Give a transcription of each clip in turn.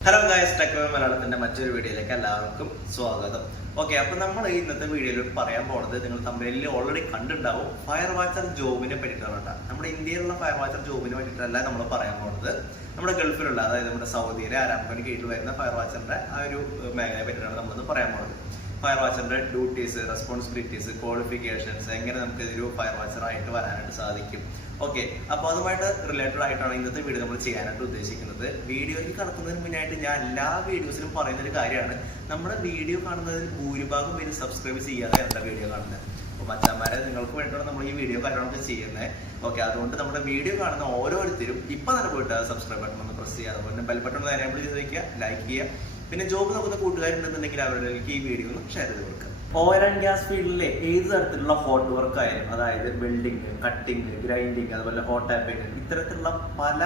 Hello guys techno മലയാളത്തിന്റെ മറ്റൊരു വീഡിയോയിലേക്ക് എല്ലാവർക്കും സ്വാഗതം. ഓക്കെ അപ്പൊ നമ്മൾ ഇന്നത്തെ വീഡിയോയിൽ പറയാൻ പോണത് നിങ്ങൾ തമ്മിൽ ഓൾറെഡി കണ്ടിട്ടുണ്ടാവും ഫയർ വാച്ചർ ജോബിനെ പറ്റിയിട്ടാണ് നമ്മുടെ ഇന്ത്യയിലുള്ള ഫയർ വാച്ചർ ജോബിനെ പറ്റിയിട്ടല്ല നമ്മൾ പറയാൻ പോണത്. നമ്മുടെ ഗൾഫിലുള്ള അതായത് നമ്മുടെ സൗദിയിലെ ആരാംഖോന് കീഴിൽ വരുന്ന ഫയർ വാച്ചറിന്റെ ആ ഒരു മേഖലയെ പറ്റിയിട്ടാണ് നമ്മളിന്ന് പറയാൻ പോണത്. ഫയർ വാച്ചറിന്റെ ഡ്യൂട്ടീസ് റെസ്പോൺസിബിലിറ്റീസ് ക്വാളിഫിക്കേഷൻസ് എങ്ങനെ നമുക്ക് ഒരു ഫയർ വാച്ചർ ആയിട്ട് വരാനായിട്ട് സാധിക്കും. ഓക്കെ അപ്പൊ അതുമായിട്ട് റിലേറ്റഡ് ആയിട്ടാണ് ഇന്നത്തെ വീഡിയോ നമ്മൾ ചെയ്യാനായിട്ട് ഉദ്ദേശിക്കുന്നത്. വീഡിയോയിൽ കടക്കുന്നതിന് മുന്നായിട്ട് ഞാൻ എല്ലാ വീഡിയോസിലും പറയുന്ന ഒരു കാര്യമാണ്. നമ്മുടെ വീഡിയോ കാണുന്നതിൽ ഭൂരിഭാഗം പേര് സബ്സ്ക്രൈബ് ചെയ്യാതെ എന്താ വീഡിയോ കാണുന്നത് അപ്പോൾ മച്ചാന്മാരെ നിങ്ങൾക്ക് വേണ്ടിയാണ് നമ്മൾ ഈ വീഡിയോ കാര്യങ്ങളൊക്കെ ചെയ്യുന്നത് ഓക്കെ അതുകൊണ്ട് നമ്മുടെ വീഡിയോ കാണുന്ന ഓരോരുത്തരും ഇപ്പൊ തന്നെ പോയിട്ട് സബ്സ്ക്രൈബ് ബട്ടൺ ഒന്ന് പ്രസ് ചെയ്യുക. അതുപോലെ ബെൽ ബട്ടൺ നേരെ ചെയ്ത് വയ്ക്കുക ലൈക്ക് ചെയ്യുക. പിന്നെ ജോബ് നോക്കുന്ന കൂട്ടുകാരുണ്ടെന്നുണ്ടെങ്കിൽ അവരിലേക്ക് ഈ വീഡിയോ ഒന്ന് ഷെയർ ചെയ്ത് കൊടുക്കുക ഓയിൽ ആൻഡ് ഗ്യാസ് ഫീൽഡിലെ ഏത് തരത്തിലുള്ള ഹോട്ട് വർക്ക് ആയാലും അതായത് ബിൽഡിംഗ് കട്ടിങ് ഗ്രൈൻഡിങ് അതുപോലെ ഹോട്ട് ടാപ്പിംഗ് ഇത്തരത്തിലുള്ള പല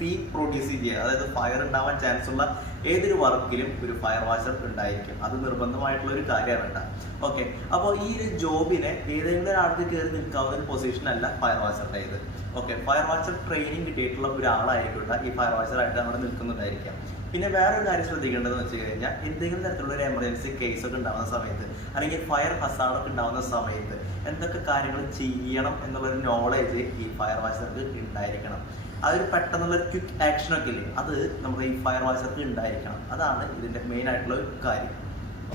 തീ പ്രൊഡ്യൂസ് ചെയ്യുക അതായത് ഫയർ ഉണ്ടാവാൻ ചാൻസ് ഉള്ള ഏതൊരു വർക്കിലും ഒരു ഫയർ വാഷർ ഉണ്ടായിരിക്കും. അത് നിർബന്ധമായിട്ടുള്ള ഒരു കാര്യമാണ് ഓക്കെ അപ്പോൾ ഈ ഒരു ജോബിനെ ഏതെങ്കിലും ഒരാൾക്ക് കയറി നിൽക്കാവുന്ന ഒരു പൊസിഷൻ അല്ല ഫയർ വാഷറിന്റെ ഇത്. ഓക്കെ ഫയർ വാഷർ ട്രെയിനിങ് കിട്ടിയിട്ടുള്ള ഒരാളായിരിക്കും ഈ ഫയർ വാഷറായിട്ട് അവിടെ നിൽക്കുന്നതായിരിക്കാം. പിന്നെ വേറൊരു കാര്യം ശ്രദ്ധിക്കേണ്ടതെന്ന് വെച്ച് കഴിഞ്ഞാൽ എന്തെങ്കിലും തരത്തിലുള്ള ഒരു എമർജൻസി കേസ് ഒക്കെ ഉണ്ടാകുന്ന സമയത്ത് അല്ലെങ്കിൽ ഫയർ ഹസാർഡൊക്കെ ഉണ്ടാകുന്ന സമയത്ത് എന്തൊക്കെ കാര്യങ്ങൾ ചെയ്യണം എന്നുള്ളൊരു നോളേജ് ഈ ഫയർ വാഷർക്ക് ഉണ്ടായിരിക്കണം. പെട്ടെന്നുള്ള ഒരു ക്വിക്ക് ആക്ഷൻ ഒക്കെ ഇല്ലേ? അത് നമ്മുടെ ഈ ഫയർ വാച്ചർക്ക് ഉണ്ടായിരിക്കണം. അതാണ് ഇതിന്റെ മെയിൻ ആയിട്ടുള്ള ഒരു കാര്യം.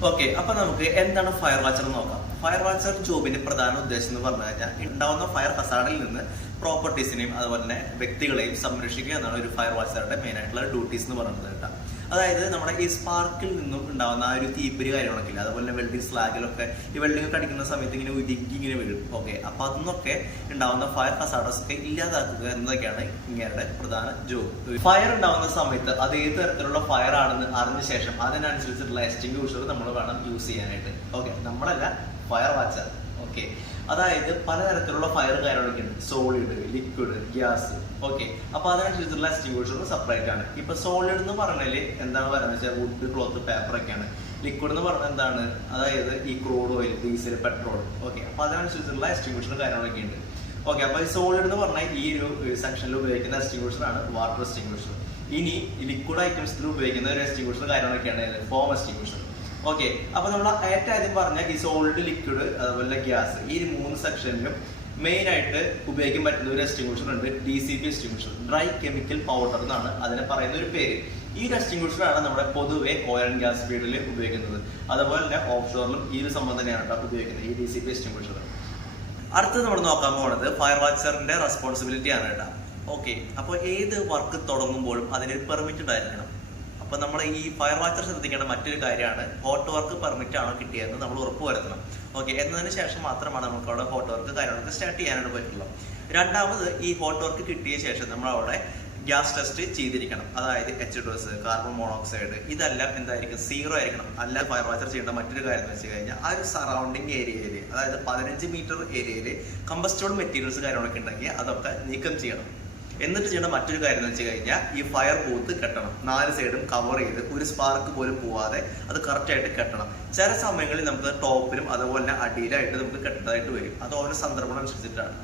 ഓക്കെ അപ്പൊ നമുക്ക് എന്താണ് ഫയർ വാച്ചർ നോക്കാം. ഫയർ വാച്ചർ ജോബിന്റെ പ്രധാന ഉദ്ദേശം എന്ന് പറഞ്ഞു കഴിഞ്ഞാൽ ഉണ്ടാവുന്ന ഫയർ ഹസാർഡിൽ നിന്ന് പ്രോപ്പർട്ടീസിനെയും അതുപോലെ തന്നെ വ്യക്തികളെയും സംരക്ഷിക്കുക എന്നാണ് ഒരു ഫയർ വാച്ചറുടെ മെയിൻ ആയിട്ടുള്ള ഡ്യൂട്ടീസ് എന്ന് പറയുന്നത് കേട്ടോ. അതായത് നമ്മുടെ ഈ സ്പാർക്കിൽ നിന്നും ഉണ്ടാവുന്ന ആ ഒരു തീപ്പൊരി കാര്യങ്ങളൊക്കെ ഇല്ല? അതുപോലെ വെൽഡിംഗ് സ്ലാഗിലൊക്കെ ഈ വെൽഡിംഗ് അടിക്കുന്ന സമയത്ത് ഇങ്ങനെ ഉരുക്കി ഇങ്ങനെ വീഴും. ഓക്കെ അപ്പൊ അതൊന്നൊക്കെ ഉണ്ടാവുന്ന ഫയർ ഹസാർഡസ് ഒക്കെ ഇല്ലാതാക്കുക എന്നതൊക്കെയാണ് ഇങ്ങനെ പ്രധാന ജോബ് ഫയർ ഉണ്ടാവുന്ന സമയത്ത് അത് ഏത് തരത്തിലുള്ള ഫയർ ആണെന്ന് അറിഞ്ഞ ശേഷം അതിനനുസരിച്ചിട്ടുള്ള എക്സ്റ്റിംഗ്യൂഷർ നമ്മൾ വേണം യൂസ് ചെയ്യാനായിട്ട്. ഓക്കെ നമ്മളല്ല ഫയർ വാച്ചർ ഓക്കെ അതായത് പലതരത്തിലുള്ള ഫയർ കാര്യങ്ങളൊക്കെ ഉണ്ട്. സോളിഡ് ലിക്വിഡ് ഗ്യാസ് ഓക്കെ അപ്പൊ അതിനനുസരിച്ചുള്ള എക്സ്റ്റിംഗ്യൂഷർ സെപ്പറേറ്റ് ആണ്. ഇപ്പൊ സോളിഡ് എന്ന് പറഞ്ഞാൽ എന്താണ് പറയുന്നത് വെച്ചാൽ വുഡ് ക്ലോത്ത് പേപ്പർ ഒക്കെയാണ്. ലിക്വിഡ് എന്ന് പറഞ്ഞാൽ എന്താണ്? അതായത് ഈ crude oil diesel petrol okay അപ്പൊ അതിനനുസരിച്ചുള്ള എക്സ്റ്റിംഗ്യൂഷർ കാര്യങ്ങളൊക്കെ ഉണ്ട്. ഓക്കെ അപ്പൊ ഈ സോളിഡ് എന്ന് പറഞ്ഞാൽ ഈ ഒരു സെക്ഷനിൽ ഉപയോഗിക്കുന്ന എക്സ്റ്റിംഗ്യൂഷർ ആണ് വാട്ടർ എക്സ്റ്റിംഗ്യൂഷർ ഇനി ലിക്വിഡ് ഐറ്റംസിൽ ഉപയോഗിക്കുന്ന ഒരു എക്സ്റ്റിംഗ്യൂഷർ കാര്യങ്ങളൊക്കെയാണ് ഫോം എക്സ്റ്റിംഗ്യൂഷർ ഓക്കെ അപ്പൊ നമ്മൾ ഏറ്റവും ആദ്യം പറഞ്ഞ ഈ ലിക്വിഡ് അതുപോലെ ഗ്യാസ് ഈ മൂന്ന് സെക്ഷനിലും മെയിൻ ആയിട്ട് ഉപയോഗിക്കാൻ പറ്റുന്ന ഒരു എസ്റ്റിംഗ്ഷൻ ഉണ്ട് D C P extinguisher dry chemical powder എന്നാണ് അതിനെ പറയുന്ന ഒരു പേര്. ഈ ഒരു എക്സ്റ്റിംഗ്യൂഷർ ആണ് നമ്മുടെ പൊതുവെ ഓയിൽ ആൻഡ് ഗ്യാസ് ഫീൽഡിൽ ഉപയോഗിക്കുന്നത്. അതുപോലെ തന്നെ ഓഫ് ഷോറിലും ഈ ഒരു സംഭവം തന്നെയാണ് ഉപയോഗിക്കുന്നത് ഈ ഡി സി പി എക്സ്റ്റിംഗ്യൂഷർ അടുത്തത് നമ്മൾ നോക്കാൻ പോകുന്നത് ഫയർ വാച്ചറിന്റെ റെസ്പോൺസിബിലിറ്റി ആണ് കേട്ടോ. ഓക്കെ അപ്പോൾ ഏത് വർക്ക് തുടങ്ങുമ്പോഴും അതിനൊരു പെർമിറ്റ് ഉണ്ടായിരിക്കണം. അപ്പൊ നമ്മൾ ഈ ഫയർ വാച്ചർ ശ്രദ്ധിക്കേണ്ട മറ്റൊരു കാര്യമാണ് ഹോട്ട് വർക്ക് പെർമിറ്റ് ആണോ കിട്ടിയതെന്ന് നമ്മൾ ഉറപ്പ് വരുത്തണം. ഓക്കെ എന്നതിന് ശേഷം മാത്രമാണ് നമുക്ക് അവിടെ ഹോട്ട് വർക്ക് കാര്യങ്ങളൊക്കെ സ്റ്റാർട്ട് ചെയ്യാനായിട്ട് പറ്റുള്ളൂ. രണ്ടാമത് ഈ ഹോട്ട് വർക്ക് കിട്ടിയ ശേഷം നമ്മൾ അവിടെ ഗ്യാസ് ടെസ്റ്റ് ചെയ്തിരിക്കണം. അതായത് എച്ച് ഡോസ് കാർബൺ മോണോക്സൈഡ് ഇതെല്ലാം എന്തായിരിക്കും? സീറോ ആയിരിക്കണം. അല്ല ഫയർ വാച്ചർ ചെയ്യേണ്ട മറ്റൊരു കാര്യം എന്ന് വെച്ച് കഴിഞ്ഞാൽ ആ ഒരു സറൗണ്ടിങ് ഏരിയയിൽ അതായത് പതിനഞ്ച് മീറ്റർ ഏരിയയിൽ കമ്പസ്റ്റബിൾ മെറ്റീരിയൽസ് കാര്യങ്ങളൊക്കെ ഉണ്ടെങ്കിൽ അതൊക്കെ നീക്കം ചെയ്യണം. എന്നിട്ട് ചെയ്യേണ്ട മറ്റൊരു കാര്യം എന്ന് വെച്ച് കഴിഞ്ഞാൽ ഈ ഫയർ ബൂത്ത് കെട്ടണം. നാല് സൈഡും കവർ ചെയ്ത് ഒരു സ്പാർക്ക് പോലും പോവാതെ അത് കറക്റ്റായിട്ട് കെട്ടണം. ചില സമയങ്ങളിൽ നമുക്ക് ടോപ്പിലും അതുപോലെ തന്നെ അടിയിലായിട്ട് നമുക്ക് കെട്ടതായിട്ട് വരും. അത് ഓരോ സന്ദർഭം അനുസരിച്ചിട്ടാണ്.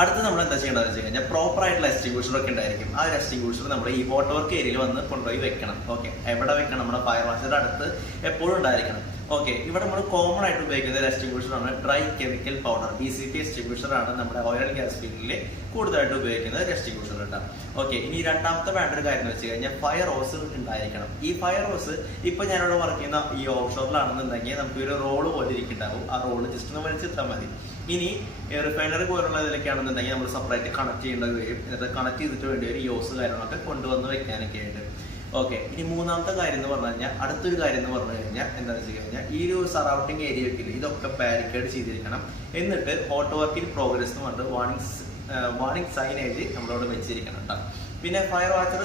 അടുത്ത് നമ്മൾ എന്താ ചെയ്യേണ്ടത് വെച്ച് കഴിഞ്ഞാൽ പ്രോപ്പർ ആയിട്ടുള്ള എക്സ്റ്റിംഗ്യൂഷർ ഒക്കെ ഉണ്ടായിരിക്കും. ആ ഒരു എക്സ്റ്റിംഗ്യൂഷർ നമ്മൾ ഈ വോട്ടർ വർക്ക് ഏരിയയിൽ വന്ന് കൊണ്ടുപോയി വെക്കണം. ഓക്കെ എവിടെ വെക്കണം? നമ്മുടെ ഫയർ വാച്ചറുടെ അടുത്ത് എപ്പോഴും ഉണ്ടായിരിക്കണം. ഓക്കെ ഇവിടെ നമ്മൾ കോമൺ ആയിട്ട് ഉപയോഗിക്കുന്ന ഒരു എക്സ്റ്റിംഗ്യൂഷർ ആണ് dry chemical powder B C P extinguisher ആണ് നമ്മുടെ ഓയിൽ ഗ്യാസ് ഫീൽഡിൽ കൂടുതലായിട്ട് ഉപയോഗിക്കുന്ന ഒരു എക്സ്റ്റിംഗ്യൂഷർ കേട്ടോ ഓക്കെ ഇനി രണ്ടാമത്തെ വേണ്ട ഒരു കാര്യം എന്ന് വെച്ച് കഴിഞ്ഞാൽ ഫയർ ഹോസ് ഉണ്ടായിരിക്കണം. ഈ ഫയർ ഹോസ് ഇപ്പൊ ഞാനിവിടെ വർക്ക് ചെയ്യുന്ന ഈ ഓഫ് ഷോറിലാണെന്നുണ്ടെങ്കിൽ നമുക്ക് ഒരു റോൾ പോലെ ഇരിക്കുന്നുണ്ടാവും. ആ റോൾ ജസ്റ്റ് ഒന്ന് വലിച്ചിട്ടാൽ മതി. ഇനി റിഫൈനറി പോലുള്ള ഇതിലൊക്കെ ആണെന്നുണ്ടെങ്കിൽ നമ്മൾ സെപ്പറേറ്റ് കണക്ട് ചെയ്യേണ്ടത് വരും കണക്ട് ചെയ്തിട്ട് വേണ്ടി ഒരു യോസ് കാര്യങ്ങളൊക്കെ കൊണ്ടുവന്ന് വെക്കാനൊക്കെ ആയിട്ട്. ഓക്കെ ഇനി മൂന്നാമത്തെ കാര്യം എന്ന് പറഞ്ഞു കഴിഞ്ഞാൽ അടുത്തൊരു കാര്യം എന്ന് പറഞ്ഞു കഴിഞ്ഞാൽ എന്താണെന്ന് വെച്ച് കഴിഞ്ഞാൽ ഈ ഒരു സറൗണ്ടിങ് ഏരിയ ഒക്കെ ഇതൊക്കെ ബാരിക്കേഡ് ചെയ്തിരിക്കണം. എന്നിട്ട് ഹോട്ട് വർക്കിംഗ് പ്രോഗ്രസ് എന്ന് പറഞ്ഞിട്ട് വാർണിംഗ് വാർണിംഗ് സൈനേജ് നമ്മളോട് വെച്ചിരിക്കണം കേട്ടോ പിന്നെ ഫയർ വാച്ചർ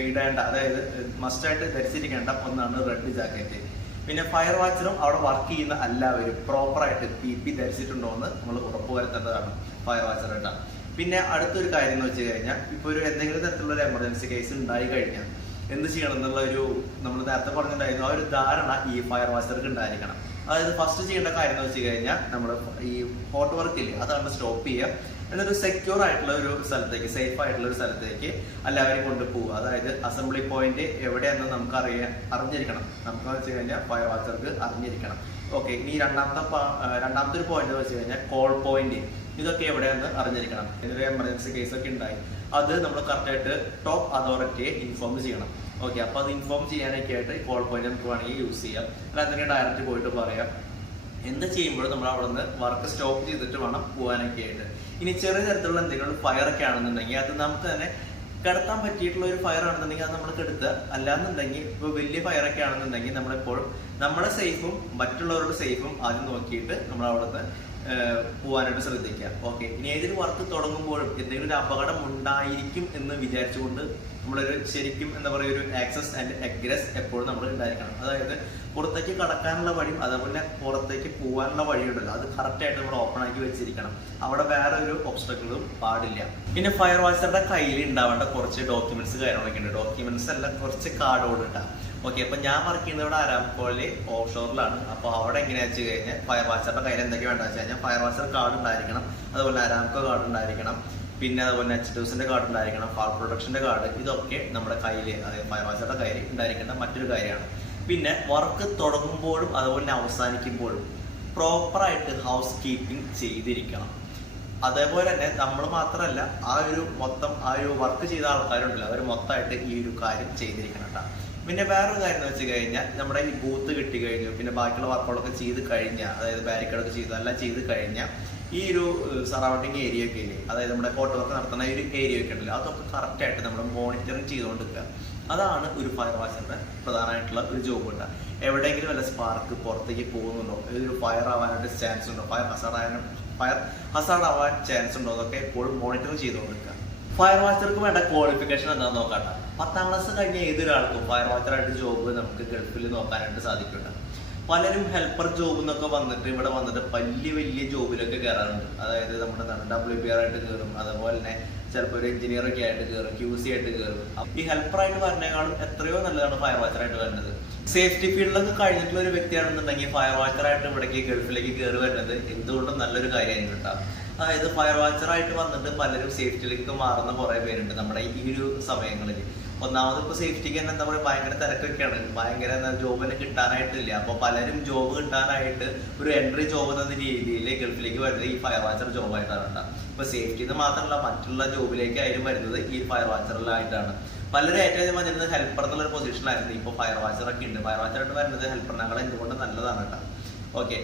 ഇടേണ്ട അതായത് മസ്റ്റായിട്ട് ധരിച്ചിരിക്കേണ്ട ഒന്നാണ് റെഡ് ജാക്കറ്റ് പിന്നെ ഫയർ വാച്ചറും അവിടെ വർക്ക് ചെയ്യുന്ന എല്ലാവരും പ്രോപ്പറായിട്ട് പി പി ധരിച്ചിട്ടുണ്ടോ എന്ന് നമ്മൾ ഉറപ്പുവരുത്തേണ്ടതാണ് ഫയർ വാച്ചർ കേട്ടോ പിന്നെ അടുത്തൊരു കാര്യം എന്ന് വെച്ച് കഴിഞ്ഞാൽ ഇപ്പോൾ ഒരു എന്തെങ്കിലും തരത്തിലുള്ള ഒരു എമർജൻസി കേസ് ഉണ്ടായി കഴിഞ്ഞാൽ എന്ത് ചെയ്യണം എന്നുള്ള ഒരു നമ്മൾ നേരത്തെ പറഞ്ഞിട്ടുണ്ടായിരുന്നു ആ ഒരു ധാരണ ഈ ഫയർ മാസ്റ്റർക്ക് ഉണ്ടായിരിക്കണം. അതായത് ഫസ്റ്റ് ചെയ്യേണ്ട കാര്യം എന്ന് വെച്ച് കഴിഞ്ഞാൽ നമ്മൾ ഈ ഹോട്ട് വർക്ക് ഇല്ലേ അതാണ് സ്റ്റോപ്പ് ചെയ്യുക. എന്നൊരു സെക്യൂർ ആയിട്ടുള്ള ഒരു സ്ഥലത്തേക്ക് സേഫ് ആയിട്ടുള്ള ഒരു സ്ഥലത്തേക്ക് എല്ലാവരെയും കൊണ്ടുപോകുക അതായത് അസംബ്ലി പോയിന്റ് എവിടെയാണെന്ന് നമുക്ക് അറിയാൻ അറിഞ്ഞിരിക്കണം. നമുക്ക് വെച്ച് കഴിഞ്ഞാൽ ഫയർ വാച്ചർക്ക് അറിഞ്ഞിരിക്കണം. ഓക്കെ ഇനി രണ്ടാമത്തെ രണ്ടാമത്തെ ഒരു പോയിന്റ് വെച്ച് കഴിഞ്ഞാൽ കോൾ പോയിന്റ് ഇതൊക്കെ എവിടെയാണെന്ന് അറിഞ്ഞിരിക്കണം. ഇതൊരു എമർജൻസി കേസൊക്കെ ഉണ്ടായി. അത് നമ്മൾ കറക്റ്റായിട്ട് ടോപ്പ് അതോറിറ്റിയെ ഇൻഫോം ചെയ്യണം. ഓക്കെ അപ്പൊ അത് ഇൻഫോം ചെയ്യാനൊക്കെ ആയിട്ട് കോൾ പോയിന്റ് നമുക്ക് വേണമെങ്കിൽ യൂസ് ചെയ്യാം. അല്ല അല്ലാതെ ഡയറക്റ്റ് പോയിട്ട് പറയാം. എന്ത് ചെയ്യുമ്പോഴും നമ്മൾ അവിടെ നിന്ന് വർക്ക് സ്റ്റോപ്പ് ചെയ്തിട്ട് വേണം പോകാനൊക്കെ ആയിട്ട്. ഇനി ചെറിയ തരത്തിലുള്ള എന്തെങ്കിലും ഫയർ ഒക്കെ ആണെന്നുണ്ടെങ്കിൽ അത് നമുക്ക് തന്നെ കിടത്താൻ പറ്റിയിട്ടുള്ള ഒരു ഫയർ ആണെന്നുണ്ടെങ്കിൽ അത് നമ്മൾ കെടുത്തുക അല്ലാന്നുണ്ടെങ്കിൽ ഇപ്പൊ വലിയ ഫയർ ഒക്കെ ആണെന്നുണ്ടെങ്കിൽ നമ്മളെപ്പോഴും നമ്മളെ സേഫും മറ്റുള്ളവരുടെ സേഫും ആദ്യം നോക്കിയിട്ട് നമ്മൾ അവിടുന്ന് പോവാനായിട്ട് ശ്രദ്ധിക്കുക. ഓക്കെ. ഇനി ഏതൊരു വർക്ക് തുടങ്ങുമ്പോഴും എന്തെങ്കിലും ഒരു അപകടം ഉണ്ടായിരിക്കും എന്ന് വിചാരിച്ചുകൊണ്ട് നമ്മളൊരു ശരിക്കും എന്താ പറയുക ഒരു ആക്സസ് ആൻഡ് അഗ്രസ് എപ്പോഴും നമ്മൾ ഉണ്ടായിരിക്കണം. അതായത് പുറത്തേക്ക് കടക്കാനുള്ള വഴിയും അതേപോലെ പുറത്തേക്ക് പോകാനുള്ള വഴിയുണ്ടല്ലോ അത് കറക്റ്റായിട്ട് നമ്മൾ ഓപ്പൺ ആക്കി വെച്ചിരിക്കണം. അവിടെ വേറെ ഒരു ഒബ്സ്റ്റക്കിളും പാടില്ല. പിന്നെ ഫയർ വാച്ചറുടെ കയ്യിൽ ഉണ്ടാവേണ്ട കുറച്ച് ഡോക്യുമെന്റ്സ് കാര്യങ്ങളൊക്കെ ഉണ്ട്. ഡോക്യുമെന്റ്സ് എല്ലാം കുറച്ച് കാർഡോട് ഇട്ടാ. ഓക്കെ അപ്പൊ ഞാൻ വർക്ക് ചെയ്യുന്നത് ഇവിടെ അരാംകോളിൽ ഓഫ് ഷോറിലാണ് അപ്പൊ അവിടെ എങ്ങനെയാ വെച്ച് കഴിഞ്ഞാൽ ഫയർ വാച്ചറിന്റെ കയ്യിൽ എന്തൊക്കെ വേണ്ട വെച്ച് കഴിഞ്ഞാൽ ഫയർ വാച്ചർ കാർഡ് ഉണ്ടായിരിക്കണം അതുപോലെ അരാംകോ കാർഡ് ഉണ്ടായിരിക്കണം പിന്നെ അതുപോലെ എച്ച് ഡ്യൂസിന്റെ കാർഡ് ഉണ്ടായിരിക്കണം ഫാർ പ്രൊഡക്ഷന്റെ കാർഡ് ഇതൊക്കെ നമ്മുടെ കയ്യിൽ അതായത് ഫയർ വാച്ചറുടെ കയ്യിൽ ഉണ്ടായിരിക്കേണ്ട മറ്റൊരു കാര്യമാണ്. പിന്നെ വർക്ക് തുടങ്ങുമ്പോഴും അതുപോലെ അവസാനിക്കുമ്പോഴും പ്രോപ്പറായിട്ട് ഹൗസ് കീപ്പിംഗ് ചെയ്തിരിക്കണം. അതേപോലെ തന്നെ നമ്മൾ മാത്രമല്ല ആ ഒരു മൊത്തം ആ ഒരു വർക്ക് ചെയ്ത ആൾക്കാരുണ്ടല്ലോ അവർ മൊത്തമായിട്ട് ഈ ഒരു കാര്യം ചെയ്തിരിക്കണം കേട്ടോ പിന്നെ വേറൊരു കാര്യം എന്ന് വെച്ച് കഴിഞ്ഞാൽ നമ്മുടെ ഈ ബൂത്ത് കിട്ടി കഴിഞ്ഞു. പിന്നെ ബാക്കിയുള്ള വർക്കുകളൊക്കെ ചെയ്ത് കഴിഞ്ഞാൽ അതായത് ബാരിക്കേഡൊക്കെ ചെയ്തു എല്ലാം ചെയ്ത് കഴിഞ്ഞാൽ ഈ ഒരു സറൗണ്ടിങ് ഏരിയ ഒക്കെ ഇല്ലേ അതായത് നമ്മുടെ ഫോട്ടോ വർക്ക് നടത്തുന്ന ഒരു ഏരിയ ഒക്കെ ഉണ്ടല്ലോ അതൊക്കെ കറക്റ്റായിട്ട് നമ്മൾ മോണിറ്ററിങ് ചെയ്തുകൊണ്ടിരിക്കുക അതാണ് ഒരു ഫയർ വാച്ചറിന്റെ പ്രധാനമായിട്ടുള്ള ഒരു ജോബ് ഉണ്ട്. എവിടെയെങ്കിലും വല്ല സ്പാർക്ക് പുറത്തേക്ക് പോകുന്നുണ്ടോ? ഒരു ഫയർ ആവാനായിട്ട് ചാൻസ് ഉണ്ടോ? ഫയർ ഹസാർഡ് ഫയർ ഹസാർഡ് ആവാൻ ചാൻസ് ഉണ്ടോ? അതൊക്കെ എപ്പോഴും മോണിറ്റർ ചെയ്തുകൊണ്ടിരിക്കുക ഫയർ വാച്ചർക്ക് വേണ്ട ക്വാളിഫിക്കേഷൻ എന്താണെന്ന് നോക്കട്ടെ പത്താം ക്ലാസ് കഴിഞ്ഞ ഏതൊരാൾക്കും ഫയർ വാച്ചറായിട്ട് ജോബ് നമുക്ക് ഗൾഫിൽ നോക്കാനായിട്ട് സാധിക്കുന്നുണ്ട്. പലരും ഹെൽപ്പർ ജോബ് എന്നൊക്കെ വന്നിട്ട് ഇവിടെ വന്നിട്ട് വലിയ വലിയ ജോബിലൊക്കെ കയറാറുണ്ട് അതായത് നമ്മുടെ എന്താണ് ഡബ്ല്യു പി ആർ ആയിട്ട് കയറും അതുപോലെ തന്നെ ചിലപ്പോൾ ഒരു എഞ്ചിനീയർ ഒക്കെ ആയിട്ട് കയറും ക്യൂ സി ആയിട്ട് കയറും ഈ ഹെൽപ്പറായിട്ട് വരുന്നേക്കാളും എത്രയോ നല്ലതാണ് ഫയർ വാച്ചറായിട്ട് വരുന്നത് സേഫ്റ്റി ഫീൽഡിലൊക്കെ കഴിഞ്ഞിട്ടുള്ള ഒരു വ്യക്തിയാണെന്നുണ്ടെങ്കിൽ ഫയർ വാച്ചറായിട്ട് ഇവിടേക്ക് ഗൾഫിലേക്ക് കയറി വരുന്നത് എന്തുകൊണ്ടും നല്ലൊരു കാര്യമായിരുന്നു കേട്ടോ. അതായത് ഫയർ വാച്ചറായിട്ട് വന്നിട്ട് പലരും സേഫ്റ്റിയിലേക്ക് മാറുന്ന കുറേ പേരുണ്ട് നമ്മുടെ ഈ ഒരു സമയങ്ങളിൽ ഒന്നാമത് ഇപ്പൊ സേഫ്റ്റിക്ക് തന്നെ എന്താ പറയുക ഭയങ്കര തിരക്കൊക്കെയാണ്. ഭയങ്കര ജോബിനെ കിട്ടാനായിട്ടില്ല. അപ്പൊ പലരും ജോബ് കിട്ടാനായിട്ട് ഒരു എൻട്രി ജോബ് എന്ന രീതിയിൽ ഗൾഫിലേക്ക് വരുന്നത് ഈ ഫയർ വാച്ചർ ജോബായിട്ടാണ് കേട്ടോ ഇപ്പൊ സേഫ്റ്റി എന്ന് മാത്രമല്ല മറ്റുള്ള ജോബിലേക്ക് ആയാലും വരുന്നത് ഈ ഫയർ വാച്ചറിലായിട്ടാണ് പലരും ഏറ്റവും വന്നിരുന്നത് ഹെൽപ്പർ എന്നുള്ള ഒരു പൊസിഷനായിരുന്നു ഇപ്പൊ ഫയർ വാച്ചർ ഒക്കെ ഉണ്ട്. ഫയർ വാച്ചറായിട്ട് വരുന്നത് ഹെൽപ്പറിനേക്കാൾ എന്തുകൊണ്ട് നല്ലതാണ് കേട്ടോ ഓക്കെ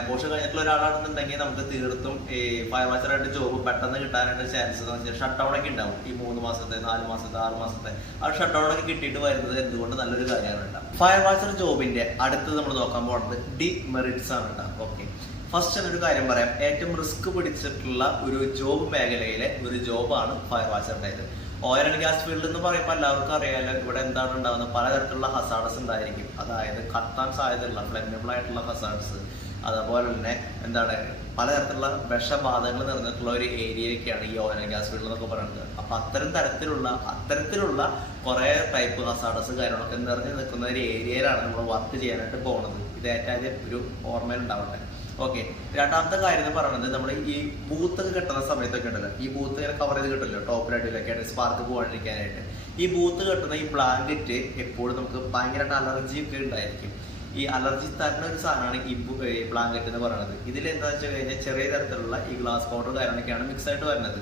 അബോഷൻ കഴിഞ്ഞിട്ടുള്ള ഒരാളാണെന്നുണ്ടെങ്കിൽ നമുക്ക് തീർത്തും ഈ വാച്ചറായിട്ട് ജോബ് പെട്ടെന്ന് കിട്ടാനായിട്ട് ചാൻസസ് ഷട്ട് ഡൗൺ ഒക്കെ ഉണ്ടാവും. ഈ മൂന്ന് മാസത്തെ നാല് മാസത്തെ ആറ് മാസത്തെ. ആ ഷട്ട് ഡൗൺ ഒക്കെ കിട്ടിയിട്ട് വരുന്നത് എന്തുകൊണ്ട് നല്ലൊരു കാര്യമാണ് ഉണ്ടാവും ഫയർ വാച്ചർ ജോബിന്റെ അടുത്ത് നമ്മൾ നോക്കാൻ പോകുന്നത് ഡി മെറിറ്റ്സ് ആണ് ഉണ്ടാവും ഓക്കെ ഫസ്റ്റ് ഒരു കാര്യം പറയാം. ഏറ്റവും റിസ്ക് പിടിച്ചിട്ടുള്ള ഒരു ജോബ് മേഖലയിലെ ഒരു ജോബാണ് ഫയർ വാച്ചറിന്റെത് ഓയിൽ ആൻഡ് ഗ്യാസ് ഫീൽഡ് എന്ന് പറയുമ്പോൾ എല്ലാവർക്കും അറിയാലോ ഇവിടെ എന്താണ് ഉണ്ടാകുന്നത് പലതരത്തിലുള്ള ഹസാഡസ് ഉണ്ടായിരിക്കും. അതായത് കത്താൻ സാധ്യതയുള്ള ഫ്ലെമബിൾ ആയിട്ടുള്ള ഹസാഡസ് അതുപോലെ തന്നെ എന്താണ് പലതരത്തിലുള്ള വിഷബാധകൾ നിറഞ്ഞിട്ടുള്ള ഒരു ഏരിയയൊക്കെയാണ് ഈ ഓയിൽ ആൻഡ് ഗ്യാസ് ഫീൽഡ് എന്നൊക്കെ പറയുന്നത്. അപ്പൊ അത്തരം തരത്തിലുള്ള അത്തരത്തിലുള്ള കുറെ ടൈപ്പ് ഹസാഡസ് കാര്യങ്ങളൊക്കെ നിറഞ്ഞു നിൽക്കുന്ന ഒരു ഏരിയയിലാണ് നമ്മൾ വർക്ക് ചെയ്യാനായിട്ട് പോകുന്നത് ഇത് ഏറ്റവും ഒരു ഓർമ്മയിൽ ഉണ്ടാവട്ടെ. ഓക്കെ രണ്ടാമത്തെ കാര്യം എന്ന് പറയുന്നത് നമ്മൾ ഈ ബൂത്ത് കിട്ടുന്ന സമയത്തൊക്കെ ഉണ്ടല്ലോ. ഈ ബൂത്ത് ഇങ്ങനെ കവർ ചെയ്ത് കിട്ടില്ലോ ആയിട്ട് സ്പാർക്ക് പോകാണ്ടിരിക്കാനായിട്ട്. ഈ ബൂത്ത് കെട്ടുന്ന ഈ ബ്ലാങ്കറ്റ് എപ്പോഴും നമുക്ക് ഭയങ്കരമായിട്ട് അലർജി ഒക്കെ ഉണ്ടായിരിക്കും. ഈ അലർജി തരുന്ന ഒരു സാധനമാണ് ഈ ബ്ലാങ്കറ്റ് എന്ന് പറയുന്നത്. ഇതിൽ എന്താ വെച്ച് കഴിഞ്ഞാൽ ചെറിയ തരത്തിലുള്ള ഈ ഗ്ലാസ് പൗഡർ കാര്യങ്ങളൊക്കെയാണ് മിക്സ് ആയിട്ട് വരുന്നത്.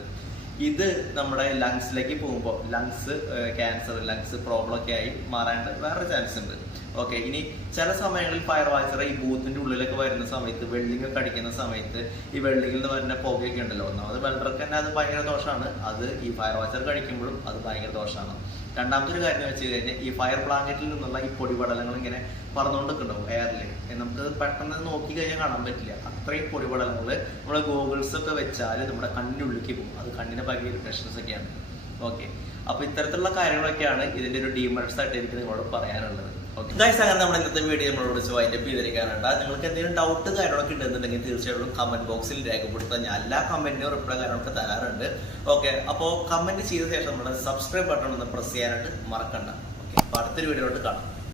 ഇത് നമ്മുടെ ലങ്സിലേക്ക് പോകുമ്പോൾ ലങ്സ് ക്യാൻസർ ലങ്സ് പ്രോബ്ലം ഒക്കെ ആയി മാറാണ്ട് വേറൊരു ചാൻസ് ഉണ്ട്. ഓക്കെ ഇനി ചില സമയങ്ങളിൽ ഫയർ വാച്ചർ ഈ ബൂത്തിന്റെ ഉള്ളിലൊക്കെ വരുന്ന സമയത്ത് വെള്ളിങ് കടിക്കുന്ന സമയത്ത് ഈ വെള്ളിങ്ങിൽ നിന്ന് വരുന്ന പുകയൊക്കെ ഉണ്ടല്ലോ. ഒന്നാമത് വെള്ളർക്ക് തന്നെ അത് ഭയങ്കര ദോഷമാണ് അത് ഈ ഫയർ വാച്ചർ കഴിക്കുമ്പോഴും അത് ഭയങ്കര ദോഷമാണ് രണ്ടാമത്തെ ഒരു കാര്യം വെച്ച് കഴിഞ്ഞാൽ ഈ ഫയർ ബ്ലാങ്കറ്റിൽ നിന്നുള്ള ഈ പൊടിപടലങ്ങൾ ഇങ്ങനെ പറന്നുകൊണ്ടിരിക്കുന്നുണ്ടാവും എയറിൽ നമുക്ക് പെട്ടെന്ന് നോക്കി കഴിഞ്ഞാൽ കാണാൻ പറ്റില്ല. അത്രയും പൊടിപടലങ്ങൾ നമ്മുടെ ഗോഗിൾസ് ഒക്കെ വെച്ചാൽ നമ്മുടെ കണ്ണിനുള്ളിലേക്ക് പോകും. അത് കണ്ണിന് ഭയങ്കര ഇറിറ്റേഷൻസ് ഒക്കെയാണ്. ഓക്കെ അപ്പൊ ഇത്തരത്തിലുള്ള കാര്യങ്ങളൊക്കെയാണ് ഇതിന്റെ ഒരു ഡീമെറിറ്റ്സ് ആയിട്ട് എനിക്ക് നിങ്ങളോട് പറയാനുള്ളത്. ഗൈസ് നമ്മുടെ ഇന്നത്തെ വീഡിയോ നമ്മളോട് വിളിച്ച് വൈൻഡപ്പ് ചെയ്തിരിക്കാനുണ്ട് നിങ്ങൾക്ക് എന്തെങ്കിലും ഡൗട്ട് കാര്യങ്ങളൊക്കെ ഉണ്ടെന്നുണ്ടെങ്കിൽ തീർച്ചയായിട്ടും കമന്റ് ബോക്സിൽ രേഖപ്പെടുത്താൻ ഞാൻ എല്ലാ കമന്റിനും റിപ്ലൈ കാര്യങ്ങളൊക്കെ തരാറുണ്ട്. ഓക്കെ അപ്പോൾ കമന്റ് ചെയ്ത ശേഷം നമ്മുടെ സബ്സ്ക്രൈബ് ബട്ടൺ ഒന്ന് പ്രസ് ചെയ്യാനായിട്ട് മറക്കണ്ട. ഓക്കെ അപ്പോൾ അടുത്തൊരു വീഡിയോ കാണാം.